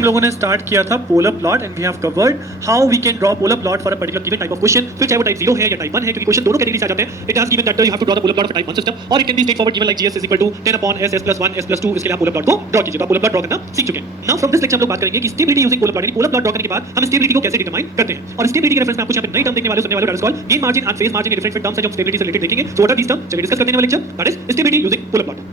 हम लोगों ने स्टार्ट किया था polar plot and we have covered how we can draw polar plot for a particular given type of question, फिर चाहे वो टाइप 0 है या टाइप 1 है, क्योंकि क्वेश्चन दोनों कैटेगरी से आ जाते हैं. It has given that you have to draw the polar plot of type 1 system और it can be straightforward given like GS is equal to 10 upon s s + 1 s + 2. इसके लिए आप polar plot को draw कीजिए. तो polar plot draw करना सीख चुके हैं. नाउ फ्रॉम दिस लेक्चर हम लोग बात करेंगे कि स्टेबिलिटी यूजिंग पोलर प्लॉट, यानी पोलर प्लॉट ड्रॉ करने के बाद हम स्टेबिलिटी को कैसे डिटरमाइन करते हैं. और स्टेबिलिटी के रेफरेंस में आपको यहां पे नई टर्म देखने वाले हो, सुनने वाले हो, that is called gain margin and phase margin. ये डिफरेंट टर्म्स हैं जो हम स्टेबिलिटी से रिलेटेड देखेंगे. So what are these terms, चलिए डिस्कस करते हैं वाले lecture, that is stability using polar plot.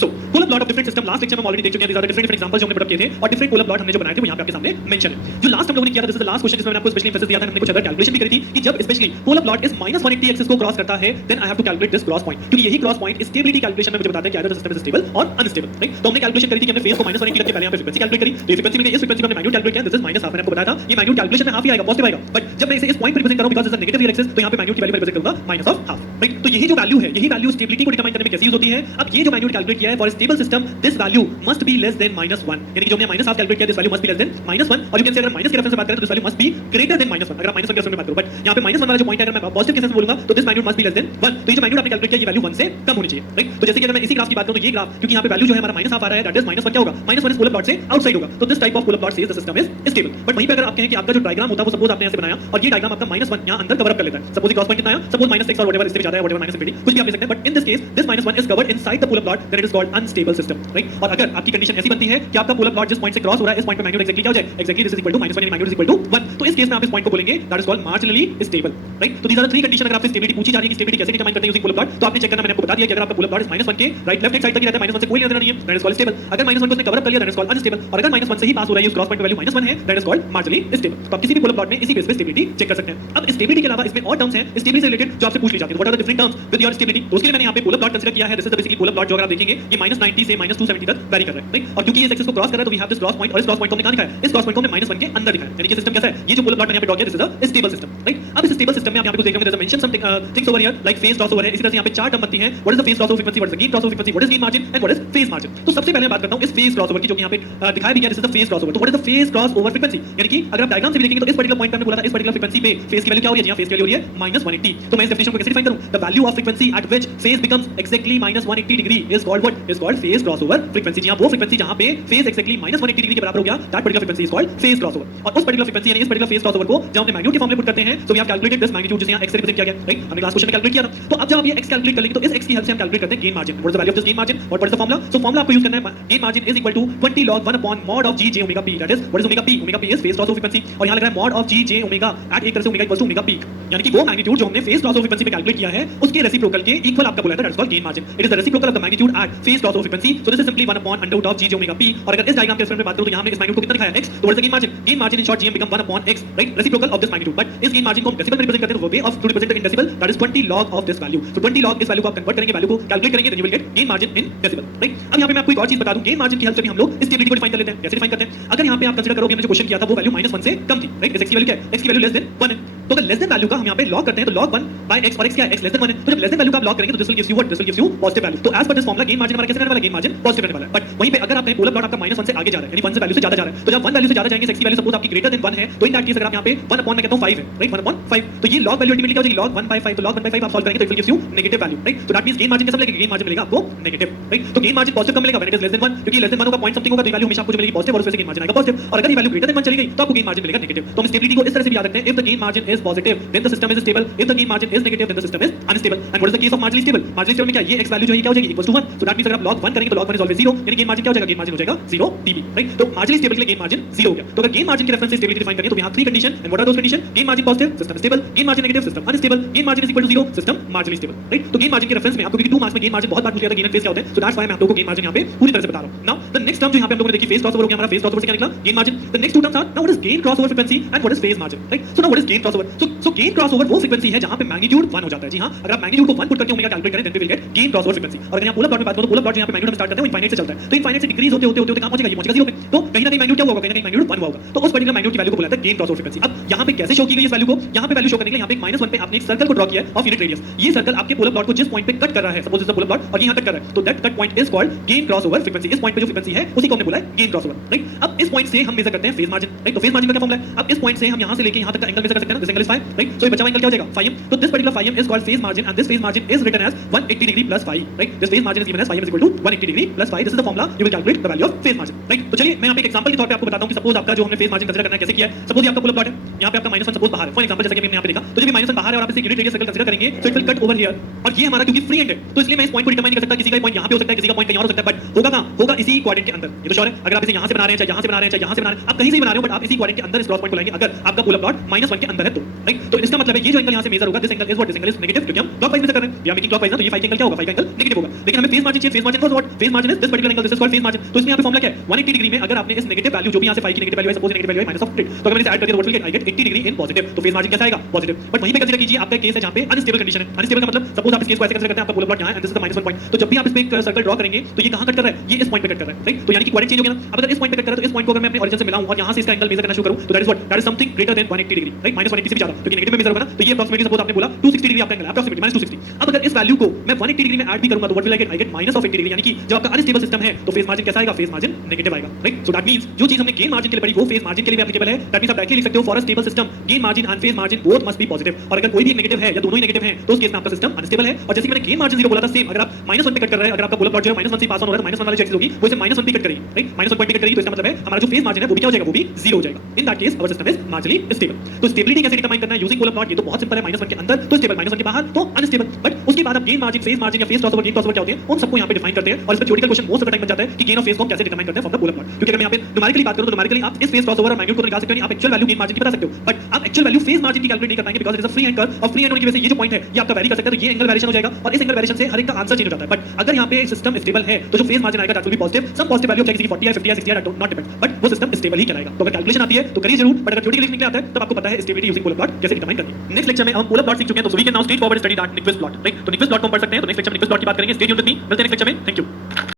So, polar plot of different system last lecture में ऑलरेडी देख चुके हैं. these are the different examples जो हमने पुट अप किए थे और डिफरेंट पोलर प्लॉट हमने जो बनाए थे वो यहां पे आपके सामने मेंशन है. जो लास्ट हम लोगों ने किया था, this is the last question जिसमें मैंने आपको स्पेशली एम्फेसिस दिया था. हमने कुछ अदर कैलकुलेशन भी करी थी कि जब स्पेशली पोलर प्लॉट इस -180 एक्सिस को क्रॉस करता है then I have to calculate this cross point, क्योंकि यही क्रॉस पॉइंट स्टेबिलिटी कैलकुलेशन में मुझे बताता है कि either the system is stable और अनस्टेबल. राइट, तो हमने कैलकुलेशन करी थी कि हमने फेज को -180 रख के पहले यहां पे फ्रीक्वेंसी कैलकुलेट करी. तो ये फ्रीक्वेंसी मिल गई. इस फ्रीक्वेंसी को हमने मैग्नीट्यूड कैलकुलेट किया. This is -1/2. मैंने आपको बताया था ये मैग्नीट्यूड कैलकुलेशन में हाफ ही आएगा, पॉजिटिव आएगा. बट जब मैं इसे इस पॉइंट पर रिप्रेजेंट कर रहा हूं because it's a negative real axis, तो यहां पे मैग्नीट्यूड की वैल्यू रिप्रेजेंट करूंगा -1/2. राइट, तो यही जो वैल्यू है, यही वैल्यू स्टेबिलिटी को डिटरमाइन करने में कैसे यूज होती है. अब ये जो मैग्नीट्यूड कैलकुलेट किया है for stable system, this value must be less than -1. यानी कि जो हमने -1/2 कैलकुलेट किया, this value must be less than -1. और यू कैन से अगर माइनस के रेफरेंस से बात करें तो this value must be greater than -1. अगर माइनस 1 के रेफरेंस में बात करूं, बट यहां पे -1 वाला जो पॉइंट है अगर मैं पॉजिटिव के सेंस में बोलूंगा तो this magnitude must be less than 1. तो ये जो मैग्नीट्यूड आपने कैलकुलेट किया ये वैल्यू 1 से कम होनी चाहिए. राइट, तो जैसे कि अगर मैं इसी ग्राफ की बात करूं तो ये ग्राफ, क्योंकि यहां पे वैल्यू जो है हमारा -1/2 आ रहा है, दैट इज -1 क्या होगा, -1 इस पोलर प्लॉट से आउटसाइड होगा. तो this type of polar plot says the system is stable. But वहीं पे अगर आप कहें कि आपका जो डायग्राम होता है वो सपोज आपने ऐसे बनाया और ये डायग्राम आपका -1 यहां अंदर कवर अप कर लेता है. सपोज क्रॉस पॉइंट कितना आया, सपोज -6 और व्हाटएवर इससे भी ज्यादा है, व्हाटएवर -infinity कुछ भी आप ले सकते हैं. But in this case this -1 is covered inside the polar plot, then it is called unstable system. Right, और अगर आपकी कंडीशन ऐसी बनती है कि आपका पोलर प्लॉट जिस पॉइंट से क्रॉस हो रहा है इस पॉइंट पे मैग्नीट्यूड एक्जेक्टली क्या हो जाए, exactly this is equal to -1 यानी मैग्नीट्यूड इज इक्वल टू 1. तो इस केस में आप इस पॉइंट को बोलेंगे that is called marginally stable. Right, तो these are the three condition. अगर आपसे स्टेबिलिटी पूछी जा रही है कि स्टेबिलिटी कैसे डिटरमाइन करते हैं यूजिंग पोलर प्लॉट, तो आपने चेक करना. मैंने आपको बता दिया कि अगर आपका पोलर प्लॉट इस -1 के राइट लेफ्ट हैंड साइड तक ही रहता है, -1 से कोई लेना नहीं है, दैट इज कॉल्ड स्टेबल. अगर -1 को उसने कवर अप कर लिया दैट इज कॉल्ड अनस्टेबल. और अगर -1 से ही पास हो रहा है, उस क्रॉस पॉइंट पे वैल्यू -1 है, that is called marginally stable. तो आप किसी भी पोलर प्लॉट में इसी बेस पे स्टेबिलिटी चेक कर सकते हैं. अब स्टेबिलिटी के अलावा इसमें और टर्म्स हैं स्टेबिलिटी से रिलेटेड जो आपसे पूछ ली जाती है. What are the different terms with your stability. तो उसके लिए मैंने यहां पे पोलर प्लॉट कंसीडर किया है. This is the basically polar plot जो अगर आप देखेंगे ये -90 से -270 तक वैरी कर रहा है. राइट, और क्योंकि ये एक्सिस को क्रॉस कर रहा है तो we have this cross point. और इस क्रॉस पॉइंट को हमने कहां दिखाया, इस क्रॉस पॉइंट को हमने -1 के अंदर दिखाया. यानी कि सिस्टम कैसा है, ये जो पोलर प्लॉट मैंने यहां पे ड्रॉ किया this is a stable system. Right, अब इस स्टेबल सिस्टम में आप यहां पे कुछ देख रहे होंगे, there is a mention some things over here like phase crossover है. इसी तरह से यहां पे चार टर्म बनती हैं. What is the phase crossover frequency, what is the gain crossover frequency, what is gain margin and what is phase margin. तो सबसे पहले मैं बात करता हूं इस फेज क्रॉसओवर की, जो कि यहां पे दिखाया भी गया. This is the phase crossover. तो what is the phase crossover frequency, यानी कि अगर आप डायग्राम से भी देखेंगे तो इस पर्टिकुलर पॉइंट पे हमने बोला था इस पर्टिकुलर फ्रीक्वेंसी पे फेज की वैल्यू क्या हो रही है, यहां फेज की वैल्यू हो रही है -180. तो मैं इस डेफिनेशन को कैसे डिफाइन करूं, the value of frequency at which phase becomes exactly -180 degree is called what, is called phase crossover frequency. जी हां, वो फ्रीक्वेंसी जहां पे फेज एक्जेक्टली -180 डिग्री के बराबर हो गया, that particular frequency is called phase crossover. और उस पर्टिकुलर फ्रीक्वेंसी यानी इस पर्टिकुलर फेज क्रॉसओवर को जब हम मैग्नीट्यूड के फॉर्म में पुट करते हैं, so we have calculated this magnitude जिसे यहां x से रिप्रेजेंट किया गया. राइट, हमने लास्ट क्वेश्चन में कैलकुलेट किया था. तो अब जब आप ये x कैलकुलेट कर लेंगे तो इस x की हेल्प से हम कैलकुलेट करते हैं gain margin. What is the value of this gain margin, what is the formula. So formula आपको यूज करना है, gain margin is equal to 20 log 1 upon mod of g j omega p. That is what is omega p, omega p is phase crossover frequency. और यहां लग रहा है mod of g j omega at एक तरह से omega equals to omega peak, यानी कि वो मैग्नीट्यूड जो हमने फेज क्रॉसओवर फ्रीक्वेंसी पे कैलकुलेट किया है उसके रेसिप्रोकल के इक्वल आपका बोला था, that is called gain margin. It is the reciprocal of the magnitude at phase crossover frequency. So this is simply 1 upon under root of g j omega p. और अगर इस डायग्राम के reference में बात करूं तो यहां हमने इस मैग्नीट्यूड को कितना दिखाया x, तो what is the gain margin, gain margin in short gm become 1 upon x. Right, reciprocal of this magnitude. But इस गेन मार्जिन को हम डेसिमल में रिप्रेजेंट करते हैं, तो way of to represent in decimal that is 20 log of this value. So 20 log इस value को आप कन्वर्ट करेंगे, वैल्यू को कैलकुलेट करेंगे, then you will get gain margin in decimal. Right, अब यहां पे मैं आपको एक और चीज बता दूं, गेन मार्जिन की हेल्प से भी हम लोग स्टेबिलिटी को डिफाइन कर लेते हैं. कैसे डिफाइन करते हैं, अगर यहां पे आप कंसीडर करो कि हमने जो क्वेश्चन किया था वो वैल्यू -1 से कम थी. राइट, इस x की वैल्यू क्या है, x की वैल्यू लेस देन 1 है. तो अगर लेस देन वैल्यू का हम यहां पे लॉग करते हैं तो log 1 by x, और x क्या है, x लेस देन 1 है. तो जब लेस देन वैल्यू का आप लॉग करेंगे तो this will gives you what, this will gives you positive value. तो एज पर दिस फार्मूला गेन मार्जिन हमारा कैसे रहने वाला है, गेन मार्जिन पॉजिटिव रहने वाला है. बट वहीं पे अगर आप कहीं पोलर प्लॉट आपका -1 से आगे जा रहा है, यानी 1 से वैल्यू से ज्यादा जा रहा है, तो जब 1 वैल्यू से ज्यादा जाएंगे, x की वैल्यू सपोज आपकी ग्रेटर देन 1 है, तो इन दैट केस अगर आप यहां पे 1 upon मैं कहता हूं 5 है. Right, 1 upon 5. तो ये log वैल्यू अल्टीमेटली क्या हो जाएगी, log 1/5. तो log 1/5 आप सॉल्व करेंगे तो it will gives you negative value. Right, तो दैट मींस गेन मार्जिन कैसा मिलेगा, गेन मार्जिन मिलेगा आपको नेगेटिव. राइट, तो गेन मार्जिन पॉजिटिव कब मिलेगा, when it is less than 1, क्योंकि लेस देन 1 होगा पॉइंट समथिंग होगा, तो वैल्यू हमेशा आपको जो मिलेगी पॉजिटिव और उससे गेन मार्जिन आएगा पॉजिटिव. और अगर ये वैल्यू ग्रेटर देन 1 चली गई तो आपको गेन मार्जिन मिलेगा नेगेटिव. तो हम स्टेबिलिटी को इस तरह से भी याद रखते हैं, if the gain margin is positive then the system is stable, if the gain margin is negative then the system is unstable. And what is the case of marginally stable, marginally stable में क्या, ये x value जो है क्या हो जाएगी, equal to 1. So that means अगर आप log 1 करेंगे तो log 1 इज ऑलवेज 0, यानी गेन मार्जिन क्या हो जाएगा, गेन मार्जिन हो जाएगा 0 dB. राइट, तो मार्जिनली स्टेबल के लिए गेन मार्जिन 0 हो गया. तो अगर गेन मार्जिन के रेफरेंस से स्टेबिलिटी डिफाइन करें तो यहां 3 condition. And what are those condition, gain margin positive system stable, gain margin negative system unstable, gain margin is equal to 0 system marginally stable. Right, तो गेन मार्जिन के reference में आपको क्योंकि 2 marks में gain margin बहुत बार पूछ लिया था, गेन एंड फेज क्या होते हैं, सो दैट्स व्हाई मैं आप लोगों को गेन मार्जिन यहां पे पूरी तरह से बता रहा हूं. नाउ द नेक्स्ट टर्म जो यहां पे हम लोगों ने देखी फेज क्रॉसओवर हो गया, हमारा फेज क्रॉसओवर से क्या निकला, gain margin. The next two terms are now what is gain crossover frequency and what is phase margin. Right, so now what is gain crossover, so gain crossover वो frequency है जहां पे magnitude 1 हो जाता है. जी हां, अगर आप मैग्नीट्यूड को 1 पुट करके ओमेगा कैलकुलेट करें then we will get gain crossover frequency. और अगर यहां पोलर प्लॉट में बात करो तो पोलर प्लॉट जो यहां पे मैग्नीट्यूड में स्टार्ट करते हैं वो इनफाइनाइट से चलता है. तो इनफाइनाइट से डिक्रीज होते होते कहां पहुंचेगा, ये पहुंचेगा 0 पे. तो कहीं ना कहीं मैग्नीट्यूड क्या होगा, कहीं ना कहीं मैग्नीट्यूड 1 होगा. तो उस पर्टिकुलर मैग्नीट्यूड की वैल्यू को बुलाते हैं गेन क्रॉसओवर फ्रीक्वेंसी. अब यहां पे कैसे शो की गई इस वैल्यू को, यहां पे वैल्यू शो करने के लिए यहां पे एक -1 पे आपने एक सर्कल को ड्रॉ किया है ऑफ यूनिट रेडियस. ये सर्कल आपके पोलर प्लॉट को जिस पॉइंट पे कट कर रहा है, suppose is the polar plot और यहां कट कर रहा है, तो that cut point is called gain crossover frequency. इस पॉइंट पे जो फ्रीक्वेंसी है उसी को हमने बोला है गेन क्रॉसओवर. राइट, अब इस पॉइंट से हम मेजर करते हैं फेज मार्जिन. राइट, तो फेज मार्जिन का क्या फॉर्मूला है, अब इस पॉइंट से हम यहां से लेके यहां तक का एंगल मेजर कर सकते हैं ना. Angle is phi, right? So ये बचा हुआ एंगल क्या हो जाएगा? phi m. तो this particular phi m is called phase margin, and this phase margin is written as 180 degree plus phi, right? This phase margin is given as phi m is equal to 180 degree plus phi. This is the formula you will calculate the value of phase margin, right? तो चलिए मैं यहाँ पे एक example के तौर पे आपको बताता हूँ कि सपोज आपका जो हमने phase margin कंसीडर करना है कैसे किया है. सपोज ये आपका पुल अप प्लॉट है, यहाँ पे आपका -1 सपोज बाहर है. फॉर एग्जांपल जैसा कि हमने यहाँ पे देखा, तो जब ये -1 बाहर है और आप इसे यूनिट रेडियस सर्कल कंसीडर करेंगे, तो it will cut over here. और ये हमारा क्योंकि फ्री एंड है, तो इसलिए मैं इस पॉइंट को डिटरमाइन नहीं कर सकता. किसी का पॉइंट यहाँ पे हो सकता है, किसी का पॉइंट कहीं और हो सकता है, बट होगा कहाँ? होगा इसी क्वाड्रेंट के अंदर. ये तो श्योर है. अगर आप इसे यहाँ से बना रहे हैं, चाहे यहाँ से बना रहे हैं, चाहे यहाँ से बना रहे हैं, आप कहीं से भी बना रहे हो, बट आप इसी क्वाड्रेंट के अंदर इस क्रॉस पॉइंट को लाएंगे अगर आपका पुल अप प्लॉट -1 के अंदर है तो, राइट? तो इसका मतलब है ये जो एंगल यहाँ से मेजर होगा, this angle is what? This angle is negative, क्योंकि हम क्लॉकवाइज में से कर रहे हैं. वी आर मेकिंग क्लॉकवाइज ना, तो ये फाई का एंगल क्या होगा? फाई का एंगल नेगेटिव होगा. लेकिन हमें फेज मार्जिन चाहिए. Phase margin was what? Phase margin is this particular angle, this is called phase margin. तो इसमें यहाँ पे फॉर्मूला क्या है? 180 डिग्री में अगर आपने इस नेगेटिव वैल्यू जो भी यहाँ से फाई की नेगेटिव वैल्यू है, सपोज नेगेटिव वैल्यू है माइनस ऑफ 3, तो अगर मैंने इसे ऐड करके what will get? I get 80 degree in positive. तो फेज मार्जिन कैसा आएगा? पॉजिटिव. बट वहीं पे कंसीडर कीजिए आपका केस है जहाँ पे अनस्टेबल कंडीशन है. अनस्टेबल का मतलब सपोज आप इस केस को ऐसे कंसीडर करते हैं, आपका पुल अप प्लॉट यहाँ है and this is the -1 point. तो जब भी आप इस पे एक सर्कल ड्रॉ करेंगे तो ये कहाँ कट कर रहा है? ये इस पॉइंट पे कट कर रहा है, राइट? तो यानी कि क्वाड्रेंट चेंज हो गया ना. अब अगर इस पॉइंट पे कट कर रहा है तो इस पॉइंट को अगर मैं अपने ओरिजिन से मिलाऊं और यहाँ से इसका एंगल मेजर करना शुरू करूं, तो that is what? That is something greater than 180 degree, right? -180 से भी ज्यादा, क्योंकि नेगेटिव में मेजर होगा ना. तो ये अप्रॉक्सिमेटली सपोज आपने बोला 260 डिग्री आपका एंगल है, अप्रॉक्सिमेटली -260. अब अगर इस वैल्यू को मैं 180 डिग्री में ऐड भी करूंगा तो what will I get? I get -80 degree. यानी कि जब आपका अनस्टेबल सिस्टम है तो फेज मार्जिन कैसा आएगा? फेज मार्जिन नेगेटिव आएगा, राइट? सो दैट मींस जो चीज हमने गेन मार्जिन के लिए पढ़ी वो फेज मार्जिन के लिए भी एप्लीकेबल है. दैट मींस आप डायरेक्टली लिख सकते हो for a stable system gain margin and phase margin both must be positive. और अगर कोई भी नेगेटिव है या दोनों ही नेगेटिव हैं तो उस केस में आपका सिस्टम अनस्टेबल है. और जैसे कि मैंने गेन मार्जिन 0 बोला था, सेम अगर आप -1 पे कट कर रहे हैं, अगर आपका पुल अप प्लॉट जो है -1 से पास ऑन हो रहा है तो -1 वाली जो एक्सिस होगी वो इसे -1 पे कट करेगी, राइट? -1 पॉइंट पे कट करेगी. तो इसका मतलब है हमारा जो फेज मार्जिन है वो भी क्या हो जाएगा? वो भी 0 हो जाएगा. In that case our system is marginally stable. तो स्टेबिलिटी कैसे डिटरमाइन करना है यूजिंग पुल अप प्लॉट? ये तो बहुत सिंपल है. -1 के अंदर तो स्टेबल, -1 के बाहर तो अनस्टेबल. बट उसके बाद आप गेन मार्जिन, फेज मार्जिन या फेज क्रॉसओवर, गेन क्रॉसओवर क्या होते हैं उन सबको यहाँ पे डिफाइन करते हैं. और इस पे theoretical question most of the time बन जाता है कि गेन ऑफ फेज को कैसे डिटरमाइन करते हैं from the polar plot. क्योंकि अगर मैं यहाँ पे न्यूमेरिकली बात करूं तो न्यूमेरिकली आप इस फेज क्रॉसओवर और मैग्नीट्यूड को निकाल सकते हो. आप एक्चुअल वैल्यू गेन मार्जिन की बता सकते हो, बट आप एक्चुअल वैल्यू फेज मार्जिन की कैलकुलेट नहीं कर पाएंगे because it is a free hand curve. और फ्री हैंड होने की वजह से ये जो पॉइंट है ये आपका वैरी कर सकता है. तो ये एंगल वेरिएशन हो जाएगा और इस एंगल वेरिएशन से हर एक का आंसर चेंज हो जाता है. बट अगर यहाँ पे सिस्टम स्टेबल है तो जो फेज मार्जिन आएगा that will be positive. Some positive value चाहे किसी की 40 है, 50 है, 60 है, दैट नॉट डिपेंड, बट वो सिस्टम स्टेबल ही कहलाएगा. तो अगर कैलकुलेशन आती है तो करिए जरूर, बट अगर थ्योरेटिकली लिखने आता है तब आपको पता है स्टेबिलिटी यूजिंग पोलर प्लॉट कैसे डिटरमाइन करनी है. नेक्स्ट लेक्चर में हम पोलर प्लॉट सीख चुके हैं, तो we can now straightforward study that Nyquist plot, right? तो न्यूक्विस्ट प्लॉट को हम पढ़ सकते हैं. तो नेक्स्ट लेक्चर में न्यूक्विस्ट प्लॉट की बात करेंगे. Stay tuned with me. मिलते हैं नेक्स्ट लेक्चर में. Thank you.